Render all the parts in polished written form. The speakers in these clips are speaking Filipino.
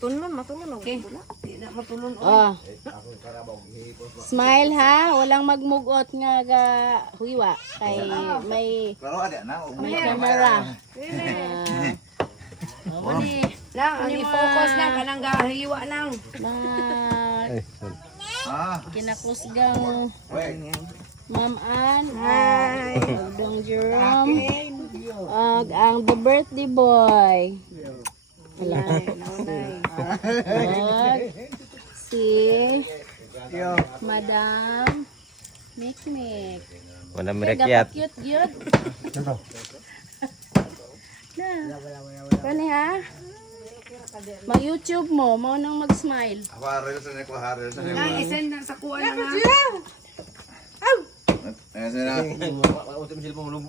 Tulon, matulon. Okay. Di na matulon. Oh. Smile ha, walang magmugot nga ga huiwa kay may camera. Mani Lang, focus lang kanang gahiwa lang. Kinakusgang Ma'am Ann, Dong Jerome, ang the birthday boy. Si Madam Mikmik. Wala mirakyat. Cute. Kani ha? Mag-YouTube mo nang mag-smile. Lang, isend na sa kuha na nga.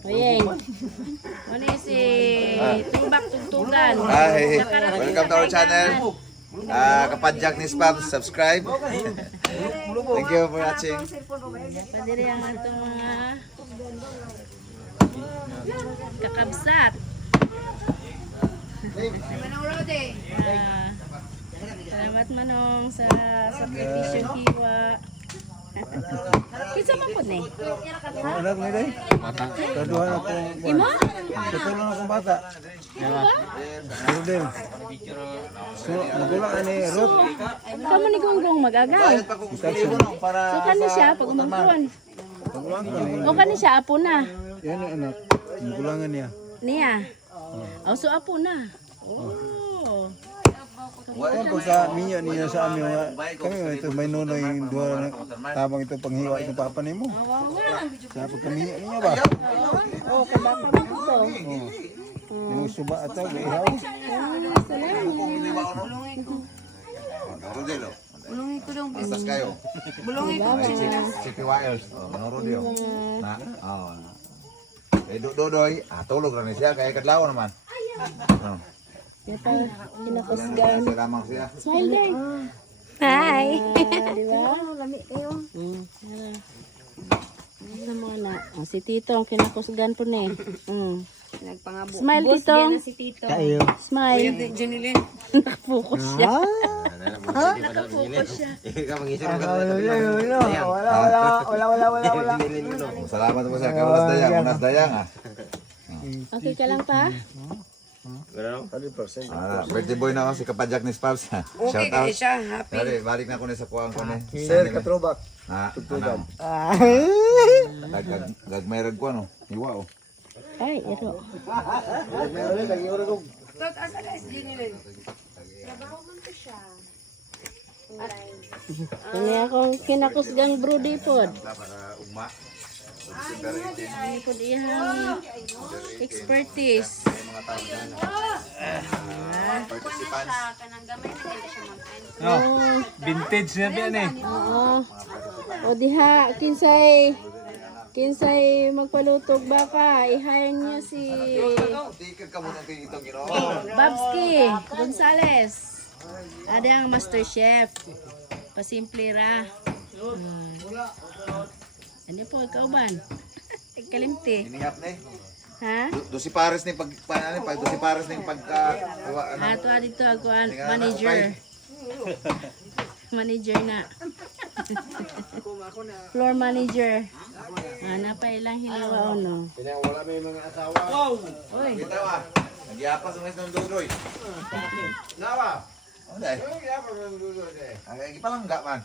Ayan. Ano si Tubak Tugtugan. Hi, welcome to our channel. Kapadyak ni Spam, subscribe. Thank you for watching. Padiri ang atong mga kakabsat. Manong Rode. Salamat manong sa sakripisyo kiwa. Kinsa man pud ni? Anak ni day. Kaduhan ako. Imo? Katulong akong bata. Pero din. So, magulang ani Ruth. Kamo ni Gonggong mag-agaw. So kani siya pag umangkuan. Magulang ka ni. O kani siya apo na. Yan ang anak. Magulangan niya. Niya. O so apo na. Oh. Kung pagka minyo niya sa amin, kami ito may nunoy yung dua na tabang ito panghiwa itong papa ni mo. Sa pagka minyo niya ba? Oh, kabaka mo ito. Yung suba at tawag, ihaw. Bulungi ko dong. Asas kayo. Bulungi ko. CP Wires. Manurod yun. Dodoy, tulog na siya. Kaya kadlaw naman. Ito, kinakusgan. Lamang siya. Smile there. Hi. Di ba? Lami kayo. Ano mo na? Si Tito ang kinakusgan po ni. Nagpangabo. Smile, Tito. Si Tito. Smile. Janilin. Nakapokus siya. Nakapokus siya. Wala. Salamat po sa kamunas dayang. Munas dayang. Okay ka lang pa? Birthday boy na ako si Kapadyak ni Spams. Okay Shout out. kayo siya. Happy. Dali, balik na ko na sa kuwang ko ni. Sir, katrobak. Anam. Gagmayran ko ano. Iwa oh. Ay, ito. Tot asa na is Janilin. Ini akong kinakusgang brody pod. Para ugma. Ini pod iyang expertise. Participants. Vintage na yan eh. Oo. O diha, kinsay magpalutog baka, ihayan niyo si Ticket ka muna dito, Ginoo. Babski Gonzales. Ada ang master chef. Pasimple ra. Ano po, ikaw ban? Kalimti. Inihap ni. Ha? Dosi pares ni dosi pares ni pagka Ato dito ako ang manager. Manager na. Floor manager. Napailang hiliwa no. Wala may mga asawa. Oy. bitawa. Nagiapas ng isang dudoy. Nawa. Ano dai? Ano gyapon ng dulo de? Ay, palangga man.